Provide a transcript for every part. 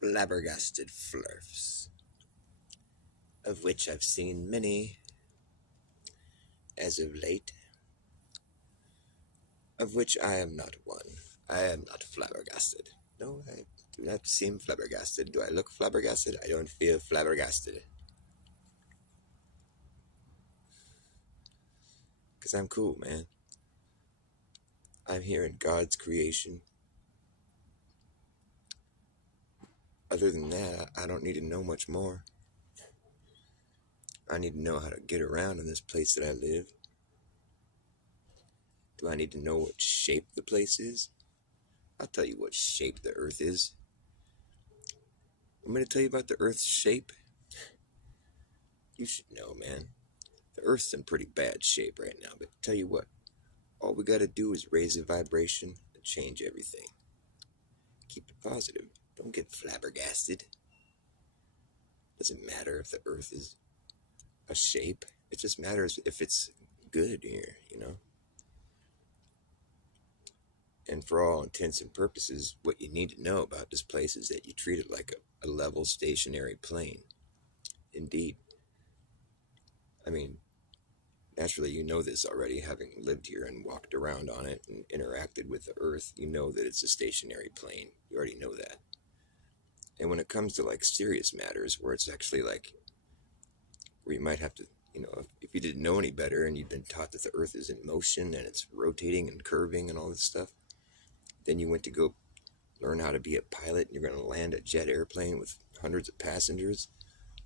flabbergasted flerfs, of which I've seen many as of late, of which I am not one. I am not flabbergasted. No, I do not seem flabbergasted. Do I look flabbergasted? I don't feel flabbergasted. Because I'm cool, man. I'm here in God's creation. Other than that, I don't need to know much more. I need to know how to get around in this place that I live. Do I need to know what shape the place is? I'll tell you what shape the earth is. I'm going to tell you about the earth's shape. You should know, man. The earth's in pretty bad shape right now, but tell you what, all we got to do is raise the vibration and change everything. Keep it positive. Don't get flabbergasted. Doesn't matter if the earth is a shape. It just matters if it's good here, you know? And for all intents and purposes, what you need to know about this place is that you treat it like a level stationary plane. Indeed. I mean, naturally, you know this already, having lived here and walked around on it and interacted with the earth. You know that it's a stationary plane. You already know that. And when it comes to like serious matters where it's actually like, where you might have to, you know, if you didn't know any better and you'd been taught that the earth is in motion and it's rotating and curving and all this stuff, then you went to go learn how to be a pilot and you're going to land a jet airplane with hundreds of passengers.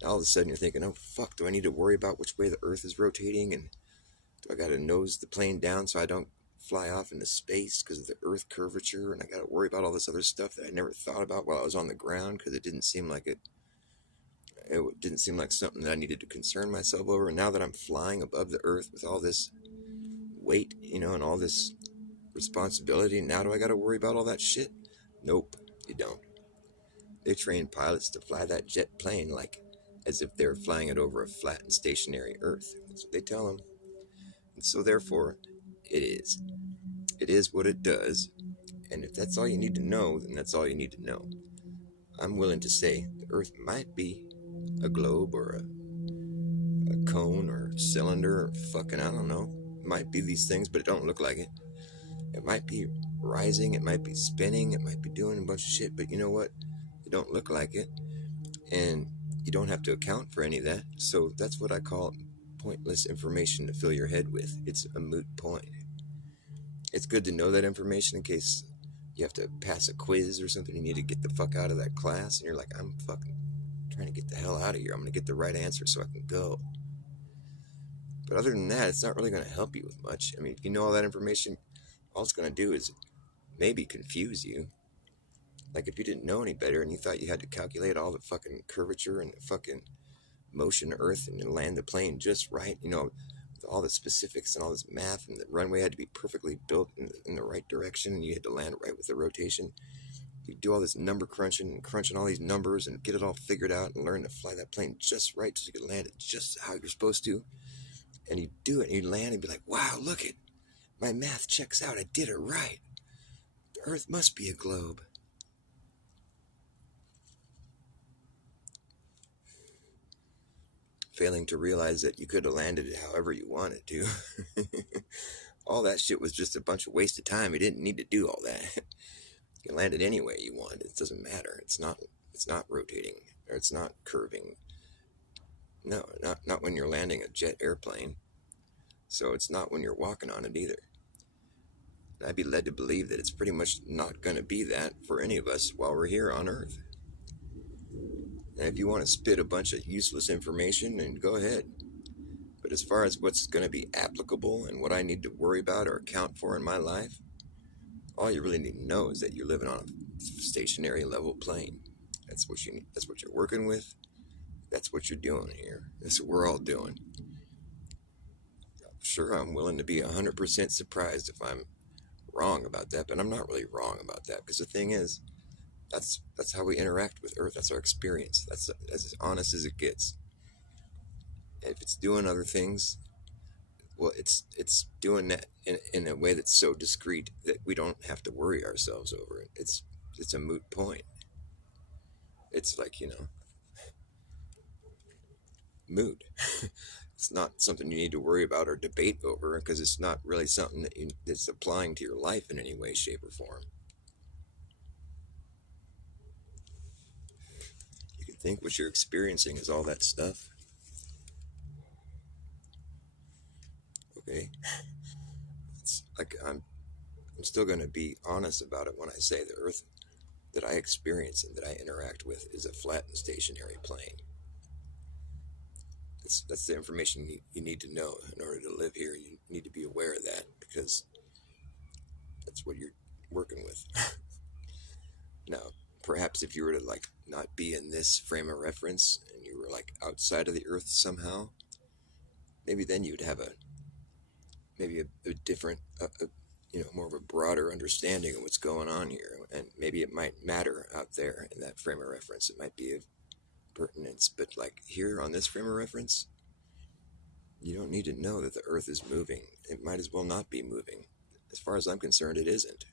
Now all of a sudden you're thinking, oh fuck, do I need to worry about which way the earth is rotating, and do I got to nose the plane down so I don't fly off into space because of the earth curvature, and I got to worry about all this other stuff that I never thought about while I was on the ground because it didn't seem like it didn't seem like something that I needed to concern myself over. And now that I'm flying above the earth with all this weight, you know, and all this responsibility, now do I got to worry about all that shit? Nope, you don't. They train pilots to fly that jet plane like as if they're flying it over a flat and stationary earth. That's what they tell them. And so therefore, it is. It is what it does. And if that's all you need to know, then that's all you need to know. I'm willing to say the earth might be a globe or a cone or a cylinder or fucking, I don't know. It might be these things, but it don't look like it. It might be rising, it might be spinning, it might be doing a bunch of shit, but you know what? It don't look like it. And you don't have to account for any of that. So that's what I call pointless information to fill your head with. It's a moot point. It's good to know that information in case you have to pass a quiz or something. You need to get the fuck out of that class, and you're like, I'm fucking trying to get the hell out of here. I'm going to get the right answer so I can go. But other than that, it's not really going to help you with much. I mean, if you know all that information, all it's going to do is maybe confuse you. Like if you didn't know any better and you thought you had to calculate all the fucking curvature and the fucking motion of Earth and land the plane just right, you know, with all the specifics and all this math, and the runway had to be perfectly built in the right direction, and you had to land right with the rotation. You do all this number crunching and crunching all these numbers and get it all figured out and learn to fly that plane just right so you can land it just how you're supposed to. And you do it and you land and be like, wow, look it, my math checks out. I did it right. The Earth must be a globe. Failing to realize that you could have landed it however you wanted to. All that shit was just a bunch of wasted time. You didn't need to do all that. You can land it any way you want. It doesn't matter. It's not rotating, or it's not curving. No, not when you're landing a jet airplane. So it's not when you're walking on it either. And I'd be led to believe that it's pretty much not going to be that for any of us while we're here on Earth. And if you want to spit a bunch of useless information, then go ahead. But as far as what's going to be applicable and what I need to worry about or account for in my life, all you really need to know is that you're living on a stationary level plane. That's what you need. That's what you're working with. That's what you're doing here. That's what we're all doing. Sure, I'm willing to be 100% surprised if I'm wrong about that, but I'm not really wrong about that, because the thing is, that's how we interact with Earth. That's our experience. That's as honest as it gets. If it's doing other things, well, it's doing that in a way that's so discreet that we don't have to worry ourselves over it. It's a moot point. It's like, mood. It's not something you need to worry about or debate over because it's not really something that's applying to your life in any way, shape, or form. You can think what you're experiencing is all that stuff. Okay, it's like I'm still going to be honest about it when I say the Earth that I experience and that I interact with is a flat and stationary plane. That's the information you need to know in order to live here. You need to be aware of that because that's what you're working with. Now, perhaps if you were to like not be in this frame of reference and you were like outside of the Earth somehow, maybe then you'd have maybe a different, more of a broader understanding of what's going on here, and maybe it might matter out there in that frame of reference. It might be of pertinence, but like here on this frame of reference, you don't need to know that the Earth is moving. It might as well not be moving. As far as I'm concerned, it isn't.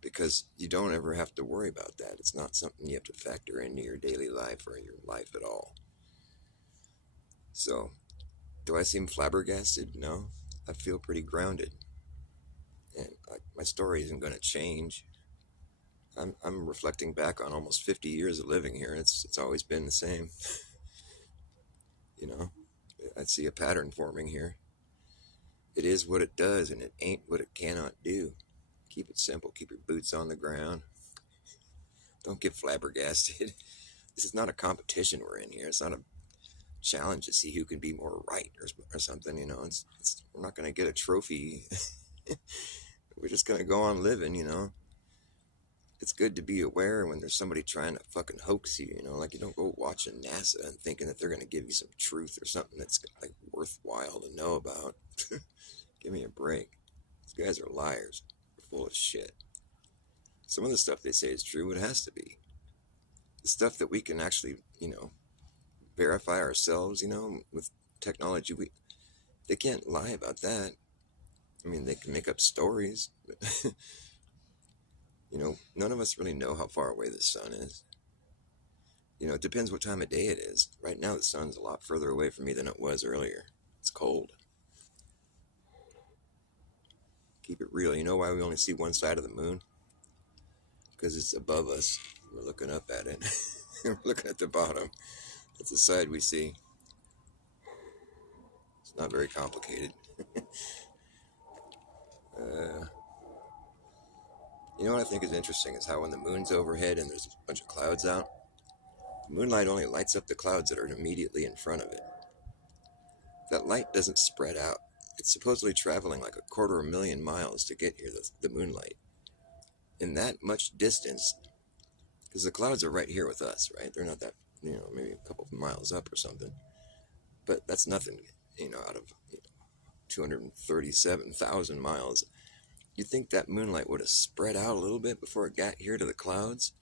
Because you don't ever have to worry about that. It's not something you have to factor into your daily life or your life at all. So, do I seem flabbergasted? No. I feel pretty grounded. And my story isn't going to change. I'm reflecting back on almost 50 years of living here. It's always been the same. You know, I see a pattern forming here. It is what it does, and it ain't what it cannot do. Keep it simple. Keep your boots on the ground. Don't get flabbergasted. This is not a competition we're in here. It's not a challenge to see who can be more right or something. We're not going to get a trophy. We're just going to go on living. It's good to be aware when there's somebody trying to fucking hoax you. Like you don't go watching NASA and thinking that they're going to give you some truth or something that's like worthwhile to know about. Give me a break. These guys are liars. They're full of shit. Some of the stuff they say is true. It has to be. The stuff that we can actually, verify ourselves, with technology, they can't lie about that. I mean, they can make up stories, but, none of us really know how far away the sun is. It depends what time of day it is. Right now, the sun's a lot further away from me than it was earlier. It's cold. Keep it real. You know why we only see one side of the moon? Because it's above us. We're looking up at it. We're looking at the bottom. That's the side we see. It's not very complicated. You know what I think is interesting is how when the moon's overhead and there's a bunch of clouds out, the moonlight only lights up the clouds that are immediately in front of it. That light doesn't spread out. It's supposedly traveling like 250,000 miles to get here, the moonlight. In that much distance, because the clouds are right here with us, right? They're not that, maybe a couple of miles up or something. But that's nothing, out of 237,000 miles. You'd think that moonlight would have spread out a little bit before it got here to the clouds?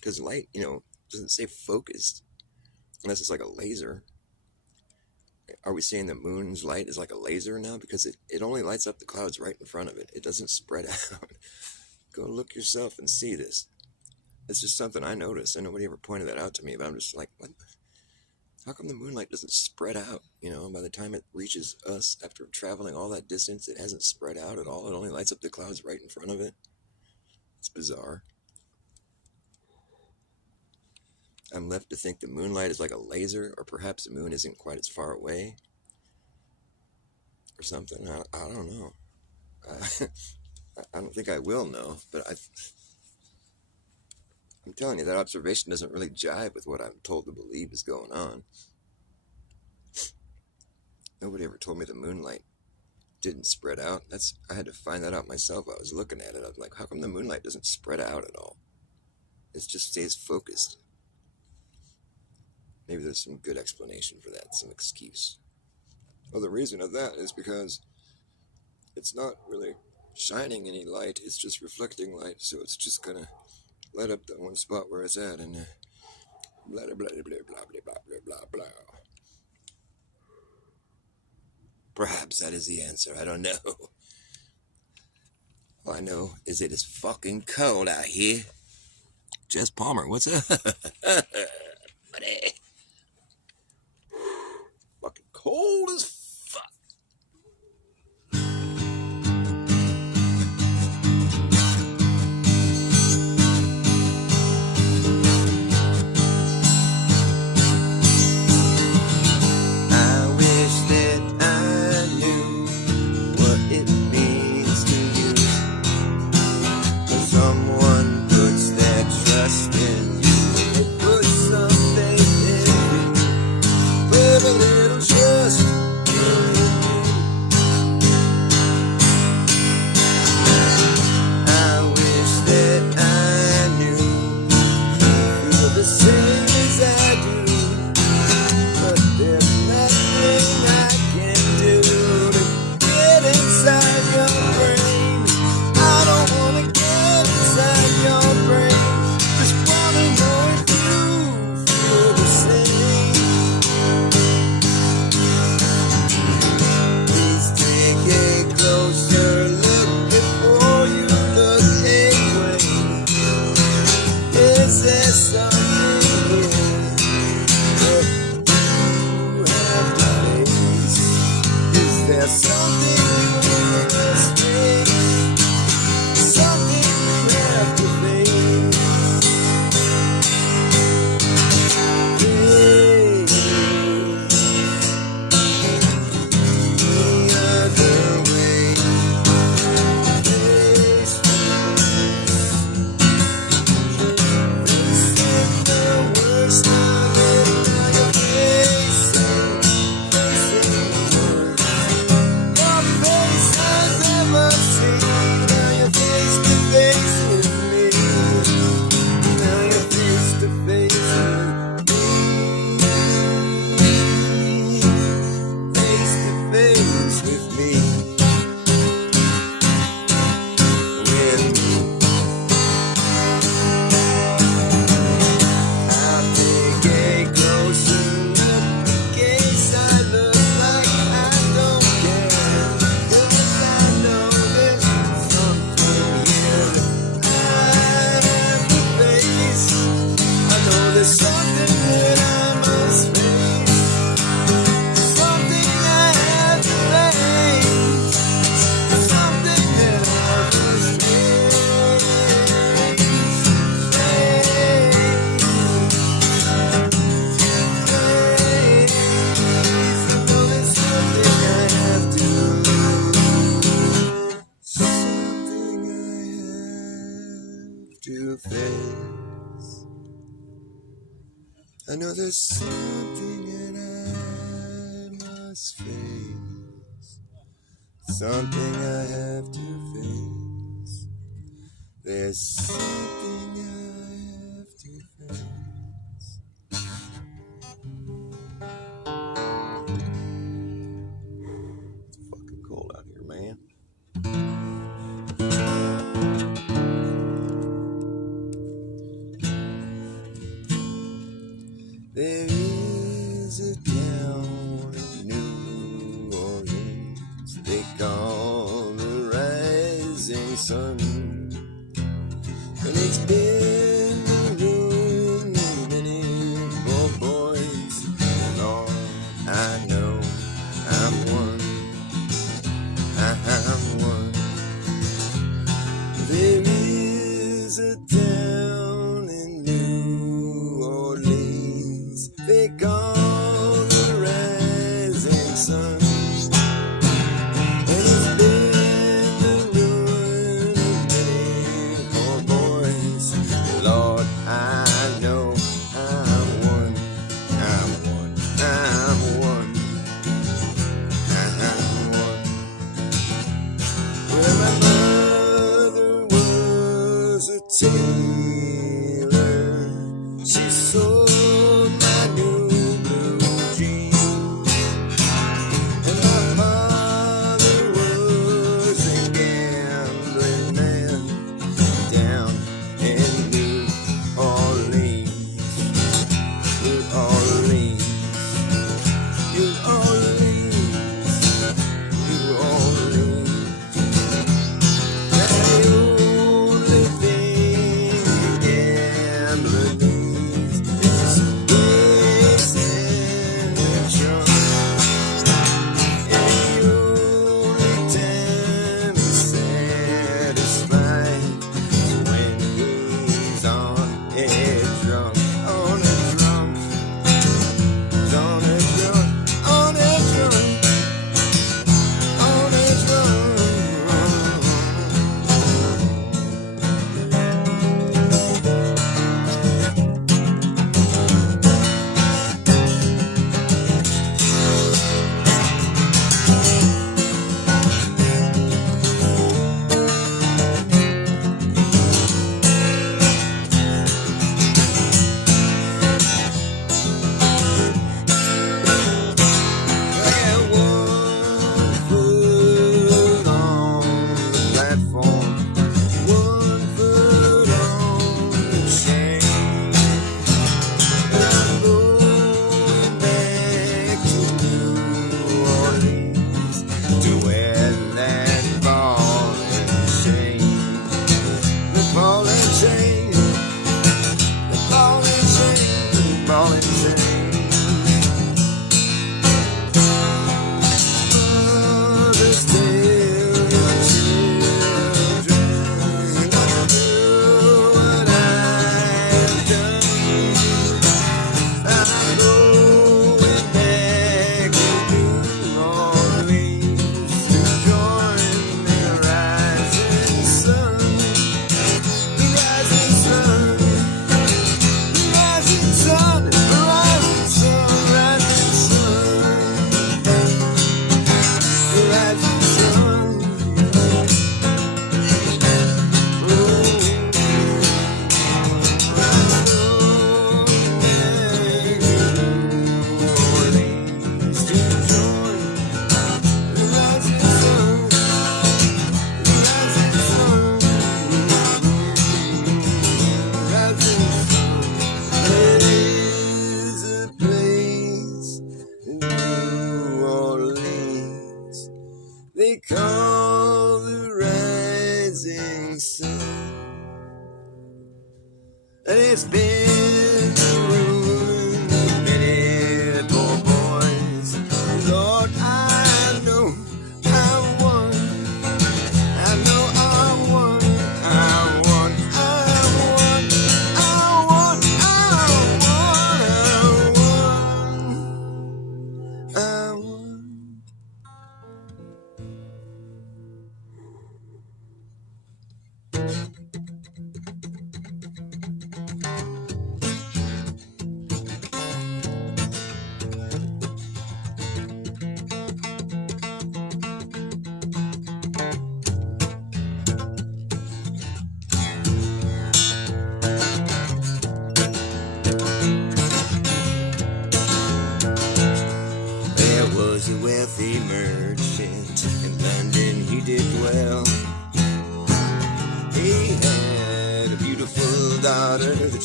Because light, doesn't stay focused unless it's like a laser. Are we saying the moon's light is like a laser now? Because it only lights up the clouds right in front of it. It doesn't spread out. Go look yourself and see this. It's just something I noticed, and nobody ever pointed that out to me, but I'm just like, what? How come the moonlight doesn't spread out? By the time it reaches us after traveling all that distance, it hasn't spread out at all. It only lights up the clouds right in front of it. It's bizarre. I'm left to think the moonlight is like a laser, or perhaps the moon isn't quite as far away, or something. I don't know. I don't think I will know, but I'm telling you, that observation doesn't really jive with what I'm told to believe is going on. Nobody ever told me the moonlight didn't spread out. I had to find that out myself. I was looking at it. I was like, how come the moonlight doesn't spread out at all? It just stays focused. Maybe there's some good explanation for that, some excuse. Well, the reason of that is because it's not really shining any light. It's just reflecting light, so it's just gonna light up that one spot where it's at, and blah blah blah blah blah blah blah blah blah. Perhaps that is the answer. I don't know. All I know is it is fucking cold out here. Jess Palmer, what's up? Buddy. Fucking cold as fuck. I wish that I knew what it means to you. When someone puts their trust in you, it puts some faith in you. With a little trust in you. I wish that I knew you feel the same as I do. But there's nothing I can do to get inside your brain. I don't wanna get inside your brain. Just wanna know if you feel the same. Please take a closer look before you look away. Is there something here you have to face? Is there something you must face? Something you have to face. The other way. Face the worst of it. Now you're facing the worst. Your face has ever seen. Now you're face to face with me. Now you're face to face with me. Face to face with me. I'll take a closer look in case I look like I don't care. 'Cause I know there's something here that I have to face. I know there's something that I must face. Something I have to face. Something that I must face. I know there's something I have to. Something I have to face. I know there's something that I must face. Something I have to face. There's something I have to face. It's fucking cold out here, man. There is a town in New Orleans they call the Rising Sun, and it's been the ruin of many poor boys. And all I know, I'm one. I'm one. There is a town in New Orleans they call the Rising Sun, and it's been the ruin of many poor boys. Lord, I know I'm one. I'm one. I'm one. I'm one. Well, my mother was a tailor. She sold my new blue jeans. And my father was a gambling man down in New Orleans. New Orleans. New Orleans. New Orleans. The only thing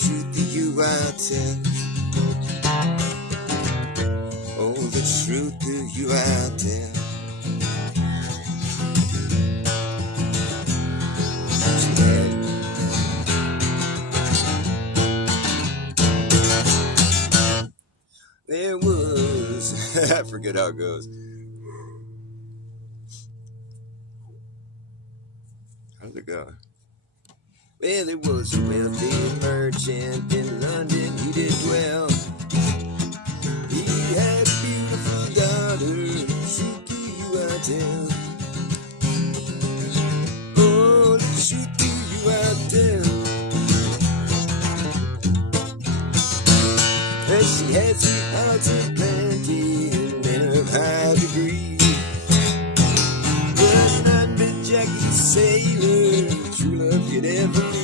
truth to you I'll tell. Oh, the truth to you I'll tell. There was, I forget how it goes. How does it go? Well, there was a wealthy merchant in London, he did well. He had a beautiful daughter, truth to you I tell. Oh, the truth to you I tell. Well, she had sweethearts in plenty and men of high degree. But none but Jackie Sailor, true love could ever be.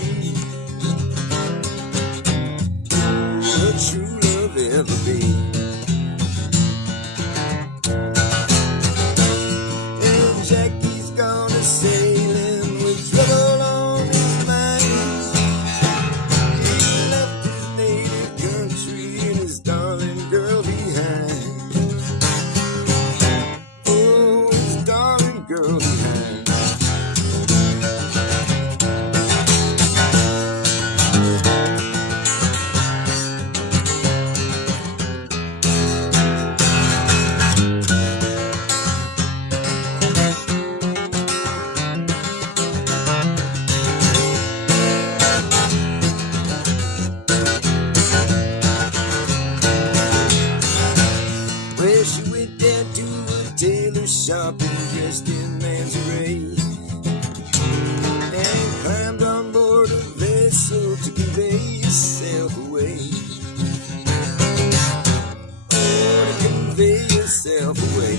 A true love ever be. And Jackie's gone a sailing with trouble on his mind. He left his native country and his darling girl behind. Oh, his darling girl behind. Well, she went down to a tailor shop and dressed in man's array, and climbed on board a vessel to convey herself away. Oh, to convey herself away.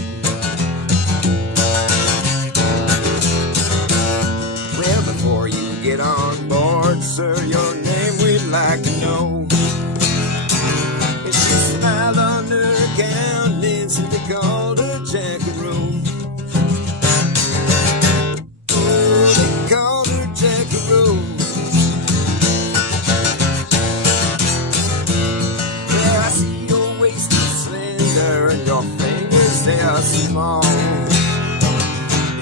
Well, before you get on board, sir, your name we'd like to know. And she smiled on her countenance and they called her Jackaroo. Oh, they called her Jackaroo. Well, I see your waist is slender and your fingers, they are small.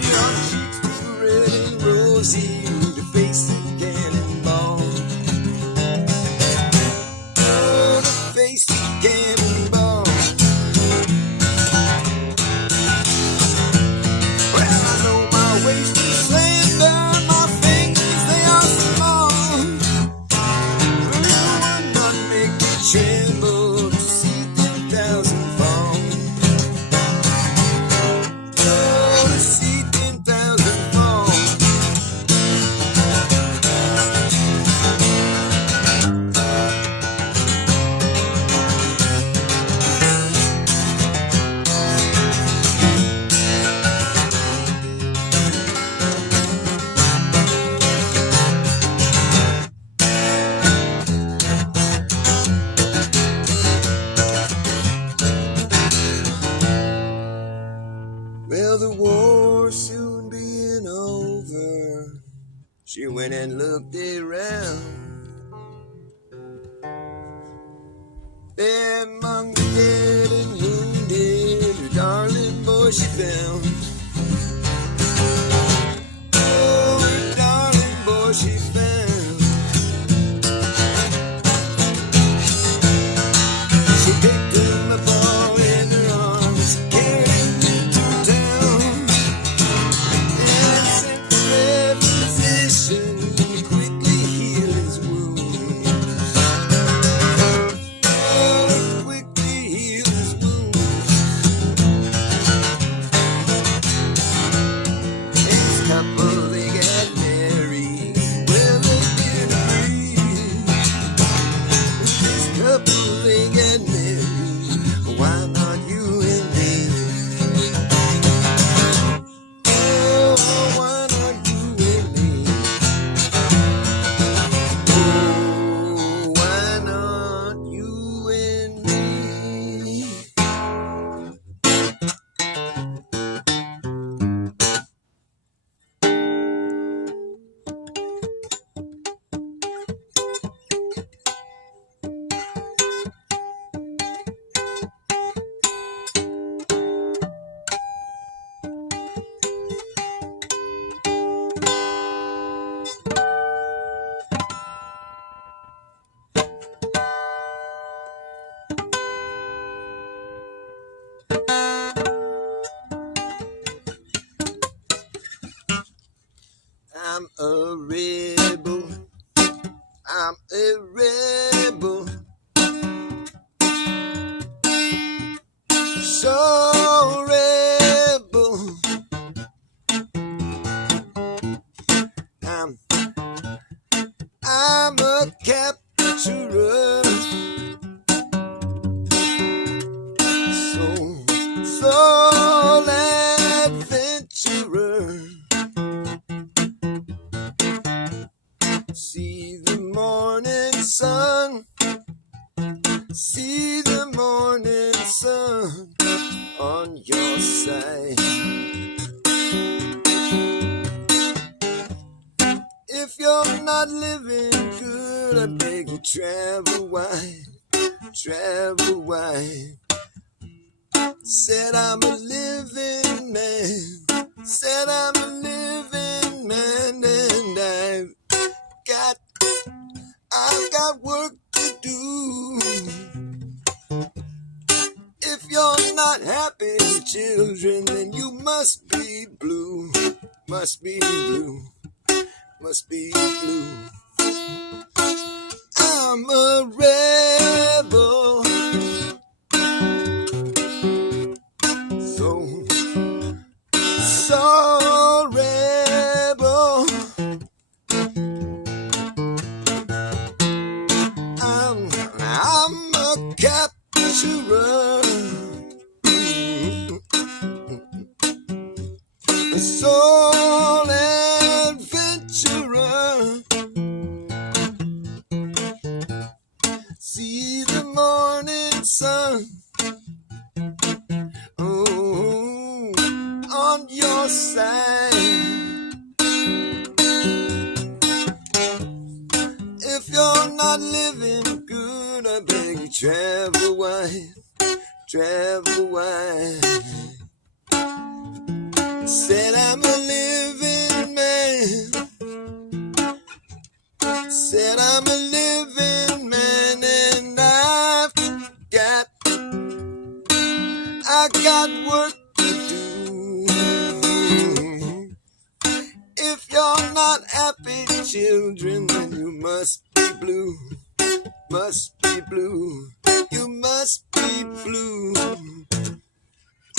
Your cheeks were red and rosy with your face a cannonball. Oh, the face a cannonball. Well, I know my waist is slender, my fingers, they are small. But it would not make me tremble to see 10,000 fall. Oh, to see 10,000 fall. Well, the war soon being over, she went and looked around. There among the dead and wounded, her darling boy she found. Oh, her darling boy she found. She picked him up all in her arms, carried him into town, and sent the red physician to quickly heal his wound. Oh, to quickly heal his wound. rebel. I'm a rebel. So rebel. I'm a capturer. Soul adventurer. See the morning sun. See the morning sun on your side. If you're not living good, I beg you travel wide, travel wide. Said I'm a living man, said I'm a living man, and I've got work to do. If you're not happy, children, then you must be blue, must be blue, must be blue. I'm a rebel, so rebel. I'm a capturer, a soul adventurer. See the morning sun, oh, on your side. If you're not living good, I beg you travel wide, travel wide. Said I'm a living man, said I'm a living man, and I got work to do. If you're not happy, children, then you must be blue, must be blue, you must be blue.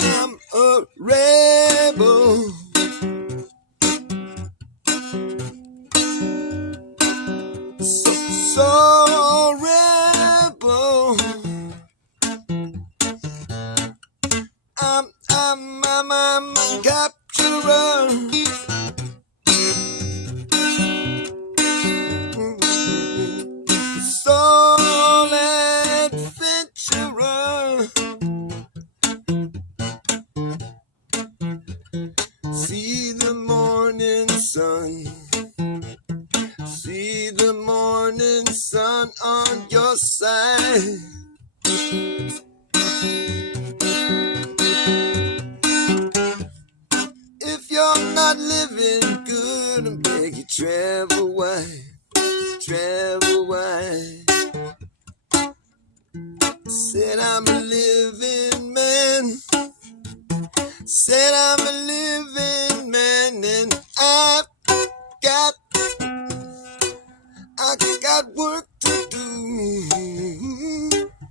I'm a rebel, so rebel. I'm a capturer, soul adventurer. See the morning sun, see the morning sun on your side. If you're not living good, I beg you travel wide, travel wide. Said I'm a living man, said I'm a living man, and I got work to do.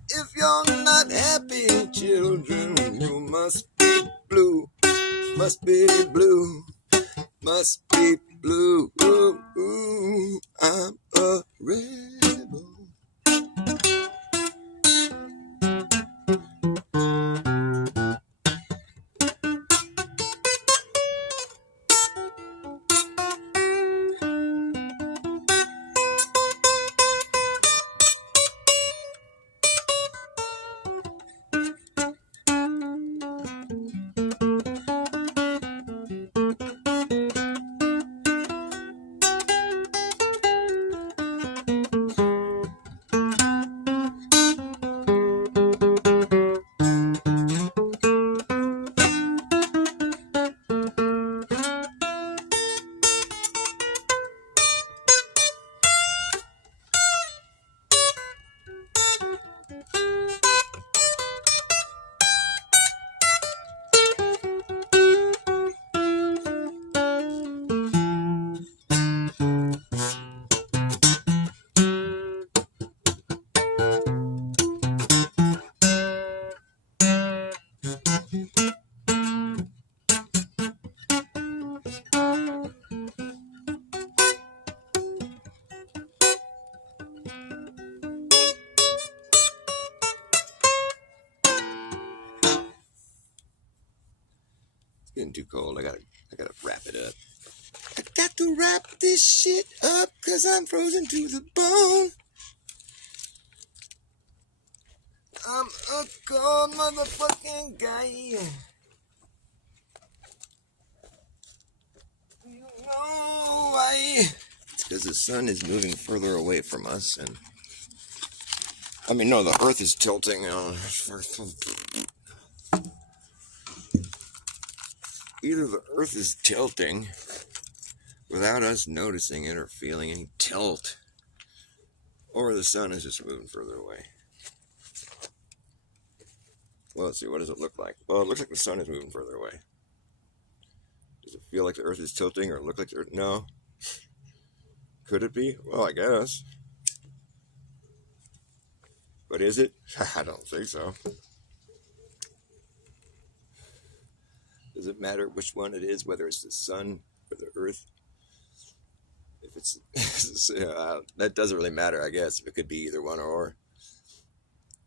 If you're not happy, children, you must be blue, must be blue, must be blue. Ooh, I'm a rebel. Getting too cold. I gotta wrap it up. I got to wrap this shit up, 'cause I'm frozen to the bone. I'm a cold motherfucking guy. You know why? It's because the sun is moving further away from us, and I mean, no, the Earth is tilting. Either the Earth is tilting without us noticing it or feeling any tilt, or the sun is just moving further away. Well, let's see, what does it look like? Well, it looks like the sun is moving further away. Does it feel like the Earth is tilting, or look like the Earth? No. Could it be? Well, I guess. But is it? I don't think so. Does it matter which one it is, whether it's the sun or the Earth? If it's that doesn't really matter, I guess. If it could be either one or.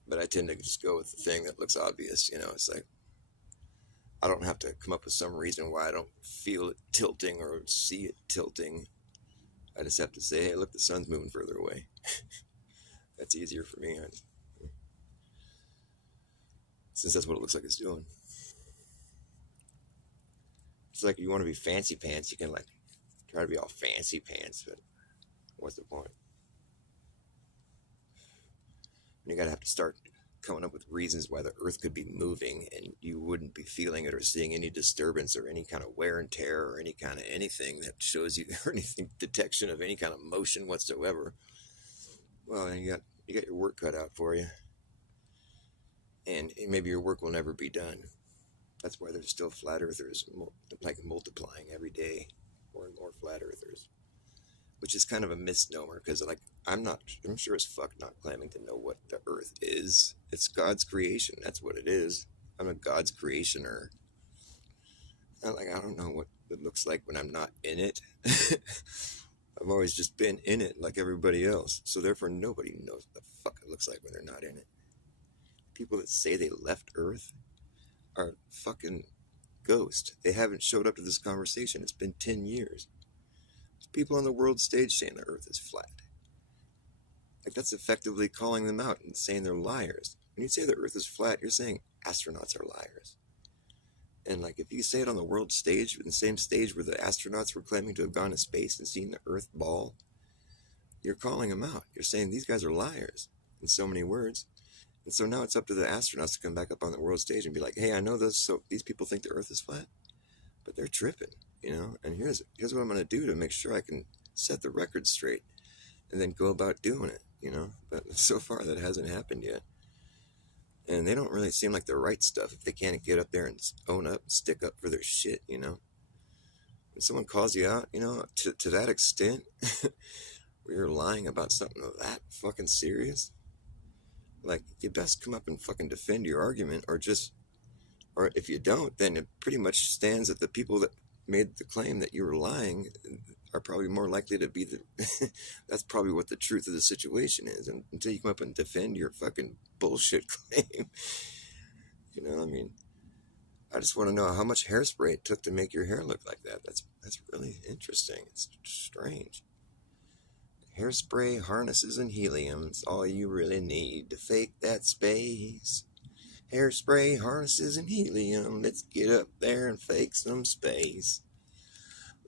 But I tend to just go with the thing that looks obvious. It's like I don't have to come up with some reason why I don't feel it tilting or see it tilting. I just have to say, hey, look, the sun's moving further away. That's easier for me, since that's what it looks like it's doing. It's like you want to be fancy pants, you can like try to be all fancy pants, but what's the point? You gotta have to start coming up with reasons why the Earth could be moving and you wouldn't be feeling it or seeing any disturbance or any kind of wear and tear or any kind of anything that shows you or anything detection of any kind of motion whatsoever. Well, then you got your work cut out for you, and maybe your work will never be done. That's why there's still flat earthers like multiplying every day, more and more flat earthers, which is kind of a misnomer because like I'm sure as fuck not claiming to know what the Earth is. It's God's creation. That's what it is. I'm a God's creationer. I don't know what it looks like when I'm not in it. I've always just been in it like everybody else. So therefore nobody knows what the fuck it looks like when they're not in it. People that say they left Earth are fucking ghosts. They haven't showed up to this conversation. It's been 10 years. There's people on the world stage saying the Earth is flat. Like that's effectively calling them out and saying they're liars. When you say the Earth is flat, you're saying astronauts are liars. And like if you say it on the world stage, in the same stage where the astronauts were claiming to have gone to space and seen the Earth ball, you're calling them out. You're saying these guys are liars in so many words. And so now it's up to the astronauts to come back up on the world stage and be like, hey, I know these people think the Earth is flat, but they're tripping, and here's what I'm going to do to make sure I can set the record straight and then go about doing it, but so far that hasn't happened yet. And they don't really seem like the right stuff if they can't get up there and own up and stick up for their shit, When someone calls you out, to that extent, where you're lying about something that fucking serious, like, you best come up and fucking defend your argument, or if you don't, then it pretty much stands that the people that made the claim that you were lying are probably more likely to be that's probably what the truth of the situation is. And until you come up and defend your fucking bullshit claim, I just want to know how much hairspray it took to make your hair look like that. That's really interesting. It's strange. Hairspray, harnesses, and helium's all you really need to fake that space. Hairspray, harnesses, and helium. Let's get up there and fake some space.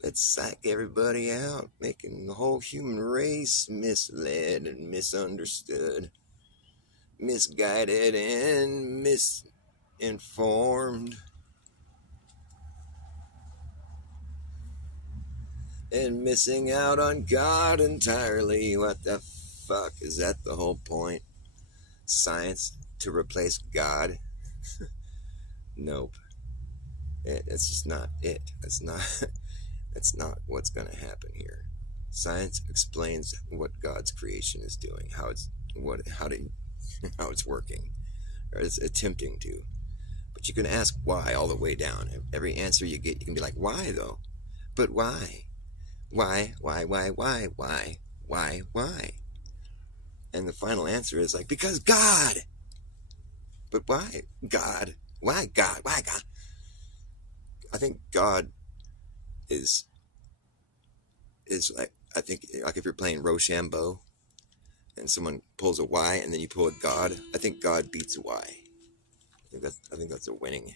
Let's psych everybody out, making the whole human race misled and misunderstood, misguided and misinformed, and missing out on God entirely. What the fuck? Is that the whole point? Science to replace God? Nope. That's just not it. That's not what's going to happen here. Science explains what God's creation is doing, how it's working, or it's attempting to. But you can ask why all the way down. Every answer you get, you can be like, why though? But why? Why? And the final answer is like, because God. But why God? Why God? Why God? I think God is like, I think like if you're playing Rochambeau and someone pulls a Y and then you pull a God, I think God beats Y. I think that's the winning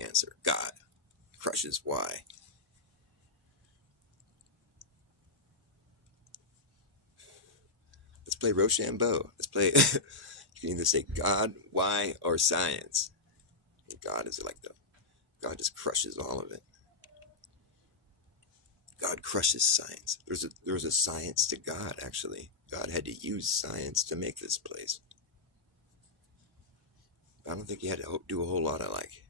answer. God crushes Y. Let's play Rochambeau. Let's play. You can either say God, Y, or science. And God is like the God just crushes all of it. God crushes science. There was a science to God, actually. God had to use science to make this place. I don't think he had to do a whole lot of like,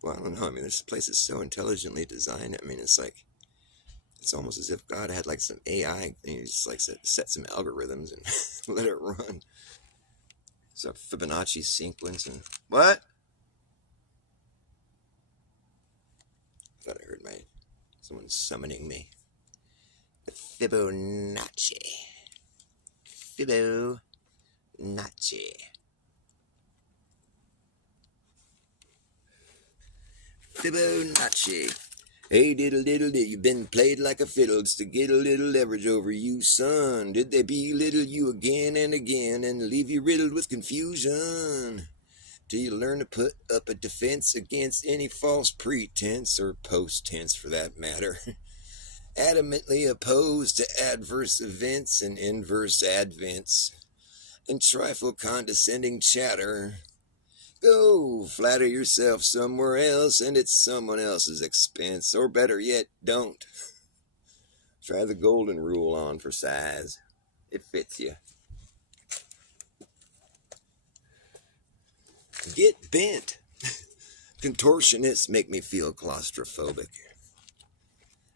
well, I don't know. I mean, this place is so intelligently designed. I mean, it's almost as if God had like some AI and he just like set some algorithms and let it run. So Fibonacci sequence and what? I thought I heard someone summoning me. The Fibonacci. Fibonacci. Fibonacci. Hey, diddle diddle diddle, you been played like a fiddle just to get a little leverage over you, son. Did they belittle you again and again and leave you riddled with confusion? Till you learn to put up a defense against any false pretense, or post-tense for that matter. Adamantly opposed to adverse events and inverse advents, and trifle condescending chatter. Go flatter yourself somewhere else and at someone else's expense, or better yet, don't. Try the golden rule on for size. It fits you. Get bent. Contortionists make me feel claustrophobic,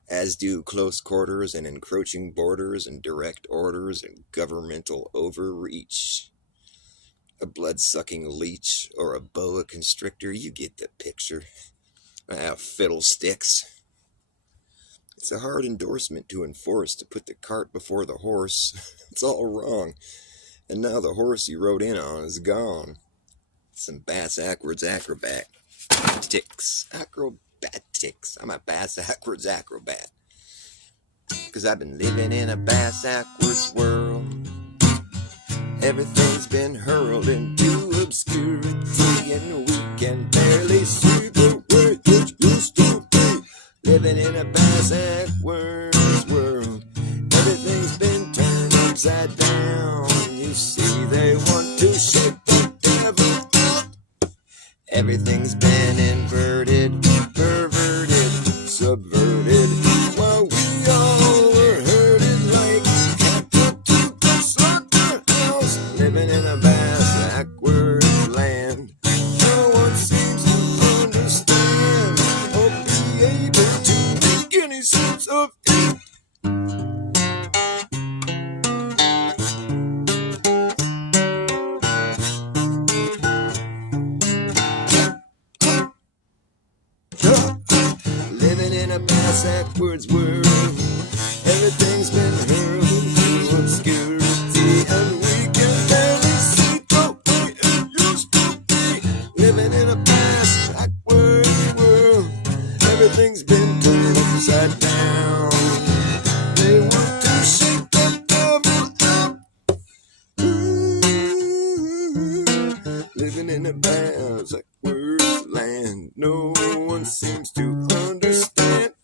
as do close quarters and encroaching borders and direct orders and governmental overreach. A blood-sucking leech or a boa constrictor, you get the picture. Fiddlesticks. It's a hard endorsement to enforce to put the cart before the horse. It's all wrong. And now the horse you rode in on is gone. Some bass-ackwards acrobatics. Acrobatics. I'm a bass-ackwards acrobat. 'Cause I've been living in a bass-ackwards world. Everything's been hurled into obscurity, and we can barely see the way it used to be. Living in a bass-ackwards world. Everything's been turned upside down. You see, they want to shake the devil out. Everything's been inverted, perverted, subverted, while we all were herded like cattle to the slaughterhouse. Living in a bass-ackwards land. No one seems to understand or be able to make any sense of it. Living in a bass-ackwards world. Everything's been hurled into obscurity, and we can barely see the way it used to be. Living in a bass-ackwards world. Everything's been turned upside down. They want to shake the devil out. Living in a bass-ackwards land. No one seems to understand.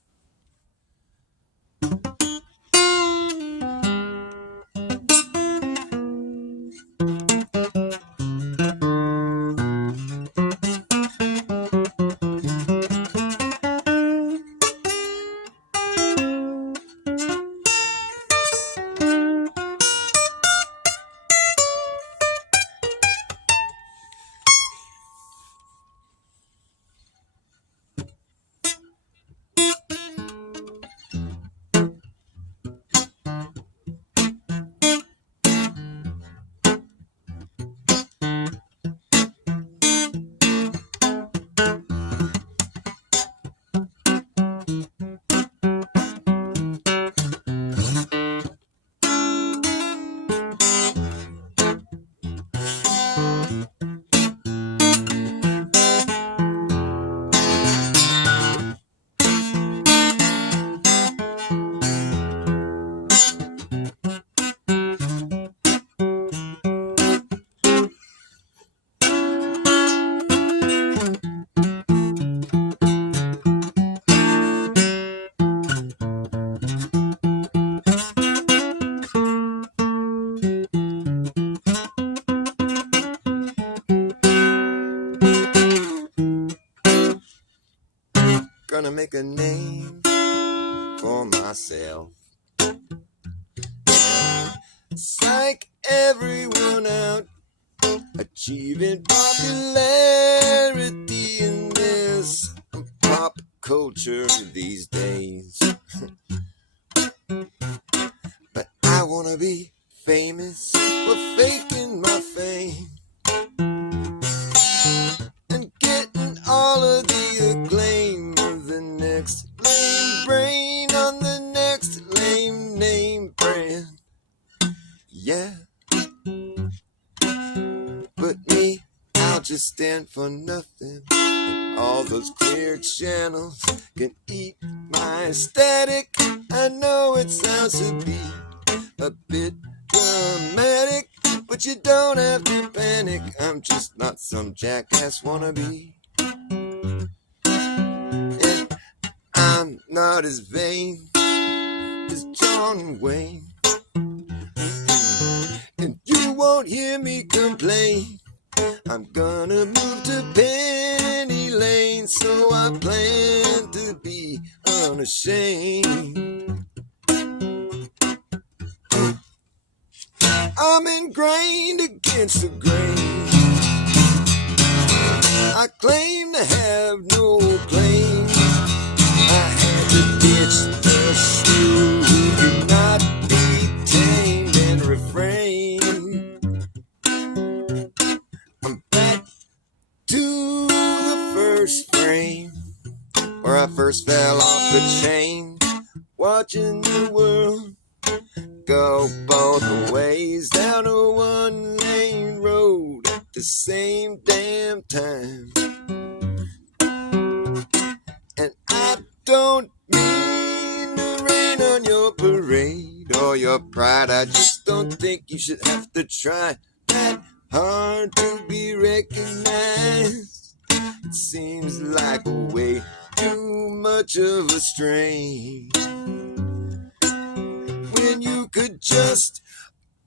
gonna make a name for myself. Psych everyone out, achieving popularity in this pop culture these days. But I wanna be famous for faking my fame and getting all of the acclaim of the next lame brain on the next lame name brand. Yeah, but me, I'll just stand for nothing. And all those clear channels can eat my static. I know it sounds to be a bit dramatic, but you don't have to panic. I'm just not some jackass wannabe. And I'm not as vain as John Wayne. And you won't hear me complain. I'm gonna move to Penny Lane, so I plan to be unashamed. I'm ingrained against the grain. I claim to have no claim. I had to ditch the shrew who could not be tamed and refrain. I'm back to the first frame where I first fell off the chain, watching the world go both ways down a one-lane road at the same damn time. And I don't mean to rain on your parade or your pride. I just don't think you should have to try that hard to be recognized. It seems like way too much of a strain when you could just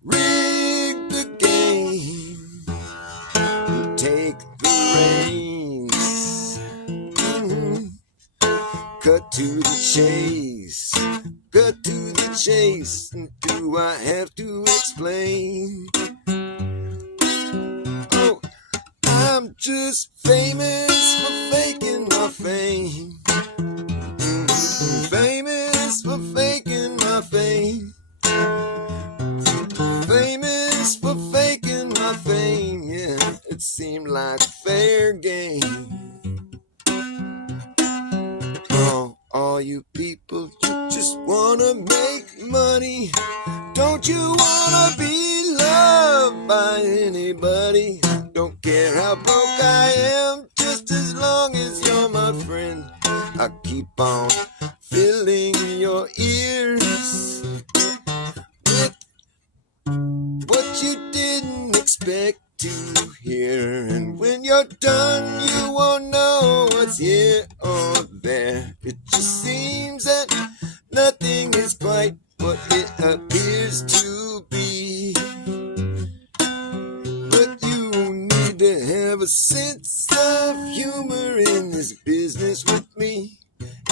rig the game, take the reins, cut to the chase, cut to the chase. Do I have to explain? Oh, I'm just famous for faking my fame. Famous for faking my fame. Famous for faking my fame. Yeah, it seemed like fair game. Oh, all you people, you just wanna make money. Don't you wanna be loved by anybody? Don't care how broke I am, just as long as you're my friend. I keep on filling your ears with what you didn't expect to hear. And when you're done, you won't know what's here or there. It just seems that nothing is quite what it appears to be. But you need to have a sense of humor in this business with me.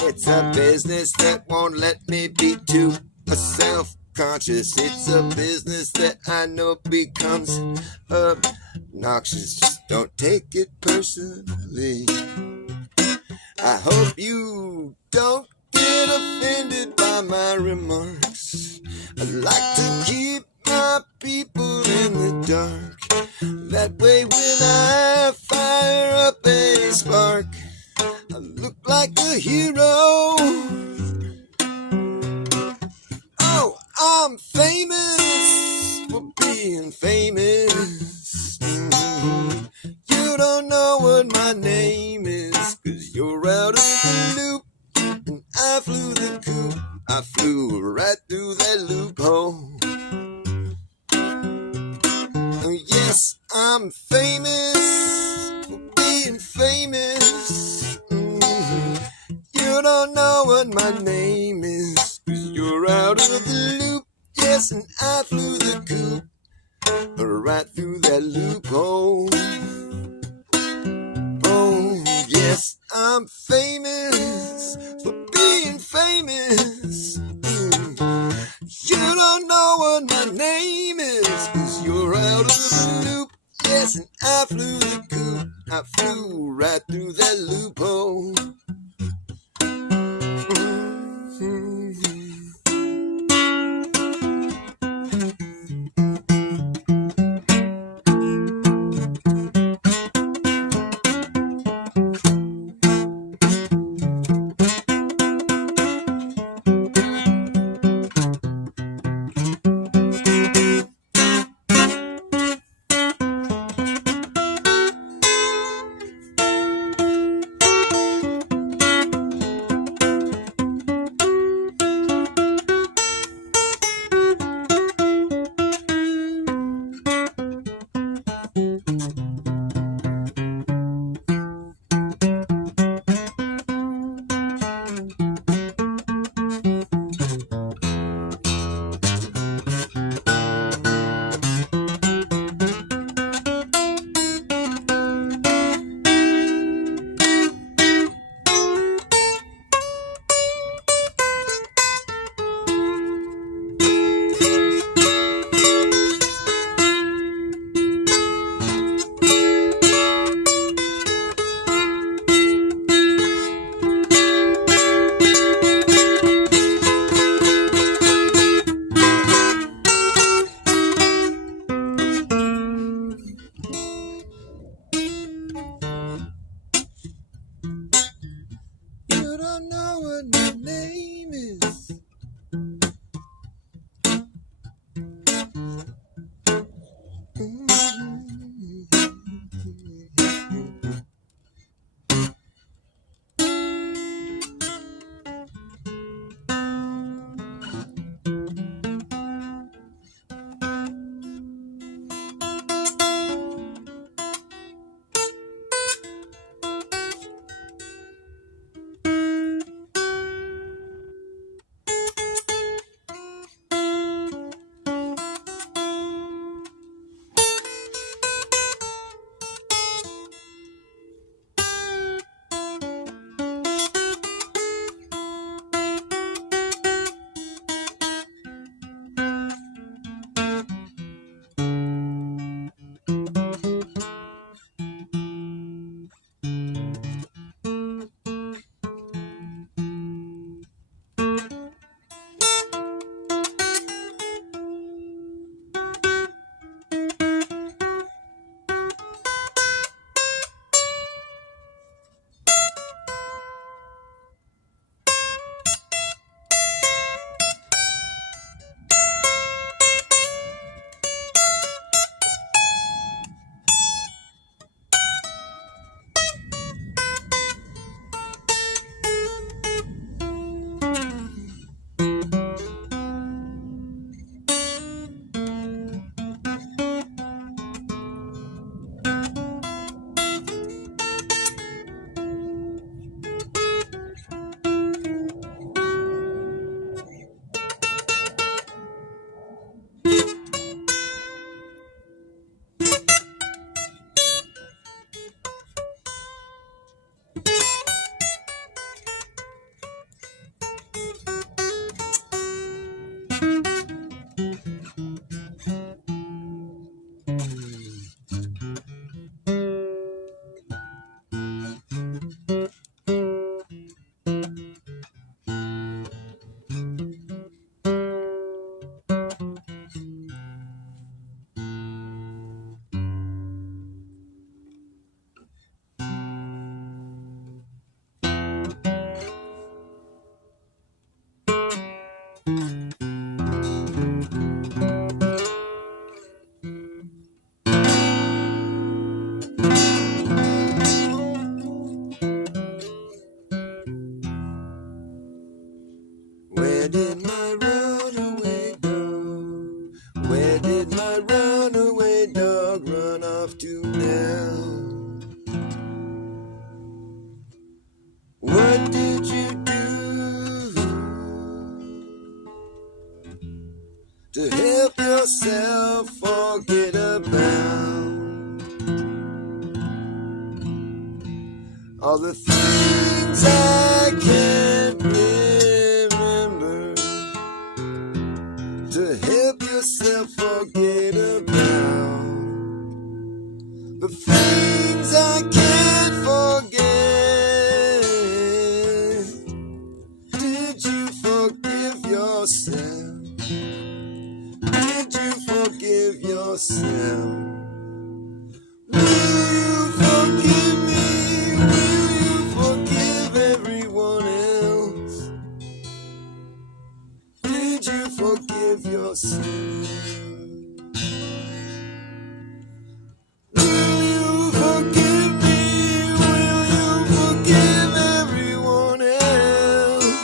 It's a business that won't let me be too self-conscious. It's a business that I know becomes obnoxious. Just don't take it personally. I hope you don't get offended by my remarks. I like to keep my people in the dark. That way when I fire up a spark, I look like a hero. Oh, I'm famous for being famous. You don't know what my name is, 'cause you're out of the loop. And I flew the coop. I flew right through that loophole. Oh, yes, I'm famous for being famous. You don't know what my name is, 'cause you're out of the loop. Yes, and I flew the coop right through that loophole. Oh, yeah. Yes, I'm famous for being famous. You don't know what my name is, 'cause you're out of the loop. Yes, and I flew the coop. I flew right through that loophole. You don't know what my name is. Where did my runaway dog? Where did my runaway dog run off to now? What did you do to help yourself forget about all the things I can't remember, to help yourself forget about the things I can't forget. Did you forgive yourself? Did you forgive yourself? Will you forgive me? Will you forgive everyone else? Did you forgive yourself? Will you forgive me? Will you forgive everyone else?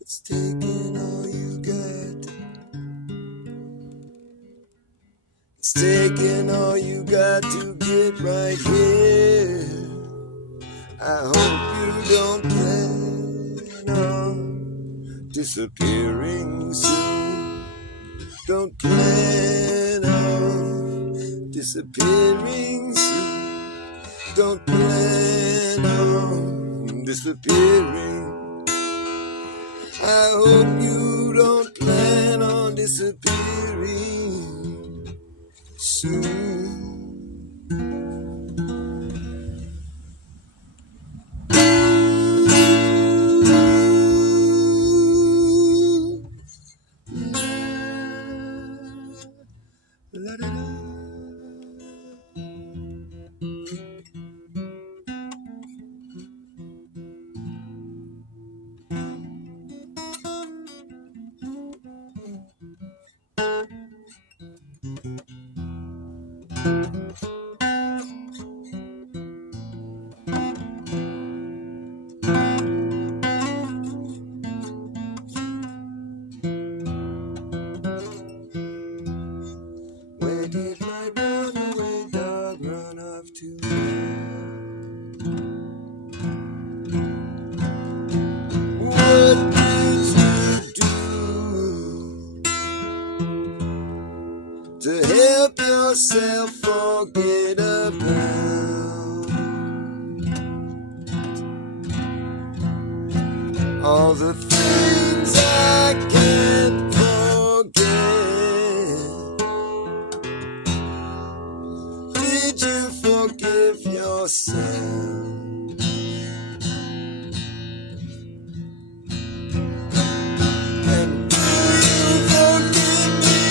It's taking all you got. It's taking all you got to get right here. I hope you don't plan on disappearing soon. Don't plan on disappearing soon. Don't plan on disappearing. I hope you don't plan on disappearing soon. Where did my runaway dog run off to? What did you do to help yourself forget about all the things I can't forget? Did you forgive yourself? And will you forgive me?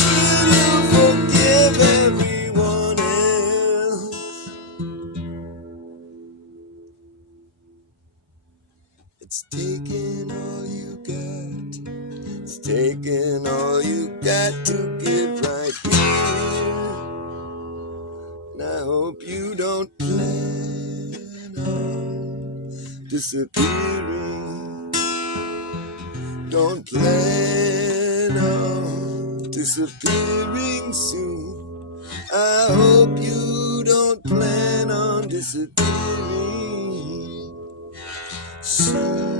Will you forgive everyone else? It's taking all you got. It's taking all you got to get right here. And I hope you don't plan on disappearing. Don't plan on disappearing soon. I hope you don't plan on disappearing soon.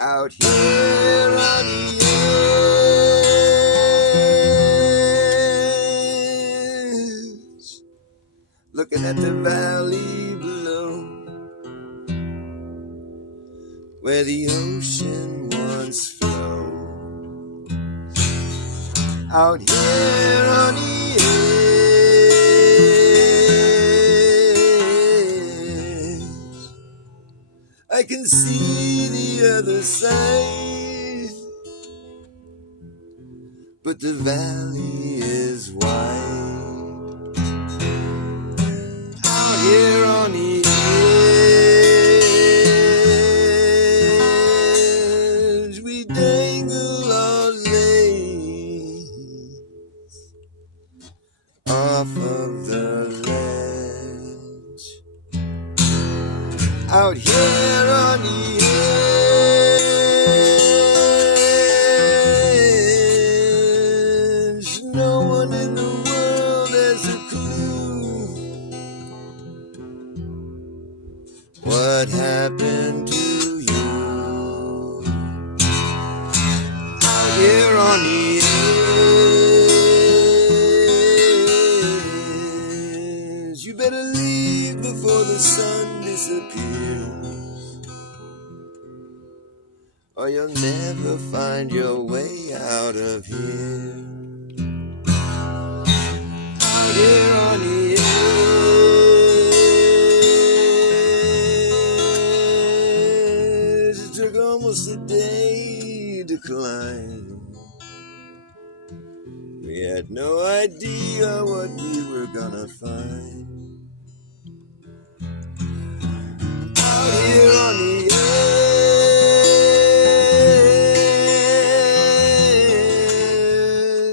Out here on the edge, looking at the valley below, where the ocean once flowed. Out here on the edge, I can see the other side, but the valley is wide. Out here on the edge, we dangle our legs off of the ledge. Out here on the edge, no one in the world has a clue what happened to you. Out here on the edge, you better leave before the sun disappears, or you'll never find your way out of here. Out here on the edge, it took almost a day to climb. We had no idea what we were gonna find. Out here on the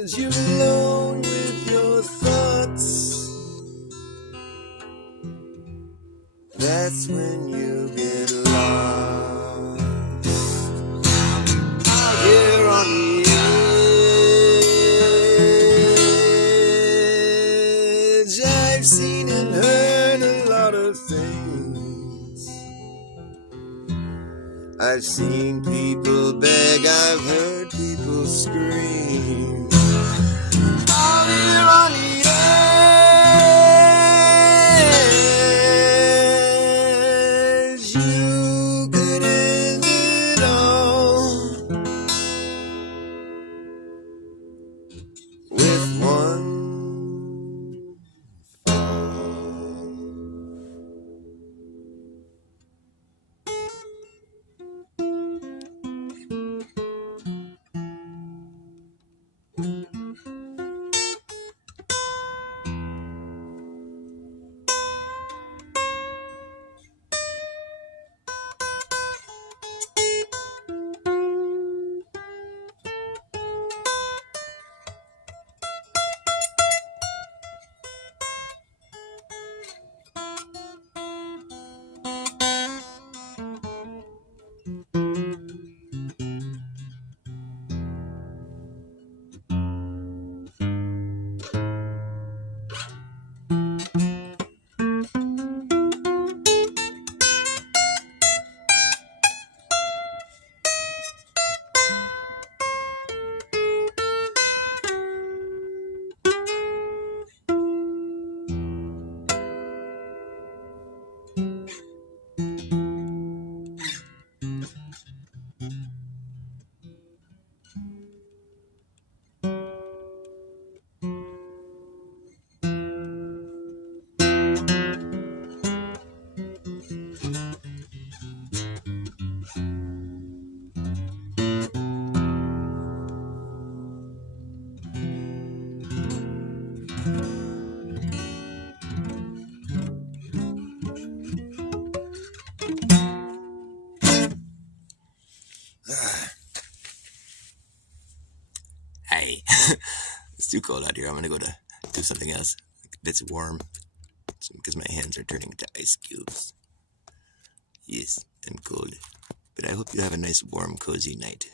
edge, you're alone with your thoughts. That's when you get lost. Out here on the edge, I've seen and heard a lot of things. I've seen people beg, I've heard people scream. Out here on the edge, you could end it all with one fall. Hey, it's too cold out here. I'm gonna go to do something else. It's warm because my hands are turning into ice cubes. Yes, I'm cold. But I hope you have a nice, warm, cozy night.